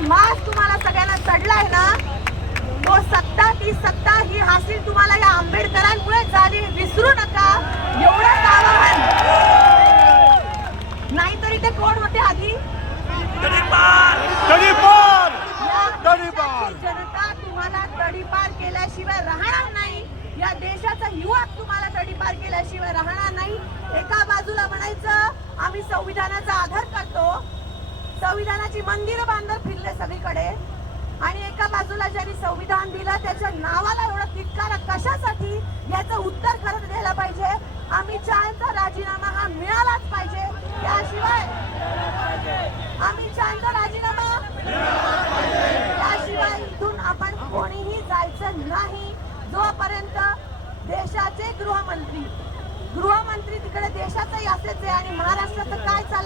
मास तुम्हाला सगळ्यांना चढलाय ना, तो सत्ता ती सत्ता ही हासिल तुम्हाला या आंबेडकरांमुळे झाली, विसरू नका एवढंच आवाहन. नाहीतरी ते कोण होते आधी? जनता तुम्हाला तडीपार केल्याशिवाय राहणार नाही. या देशाचा युवक तुम्हाला तडीपार केल्याशिवाय राहणार नाही. एका बाजूला म्हणायचं आम्ही संविधानाचा आदर करतो, संविधानाची मंदिरं बांधत फिरले सगळीकडे, आणि एका बाजूला ज्यांनी संविधान दिलं त्याच्या नावाला एवढा तिटकारा कशासाठी, याचं उत्तर खरंच द्यायला पाहिजे. अमित शहाचा राजीनामा हा मिळालाच पाहिजे. त्याशिवाय अमित शहाचा राजीनामा, त्याशिवाय इथून आपण कोणीही जायचं नाही जोपर्यंत देशाचे गृहमंत्री तिकडे देशाचंही असेच आहे आणि महाराष्ट्राचं काय चाललंय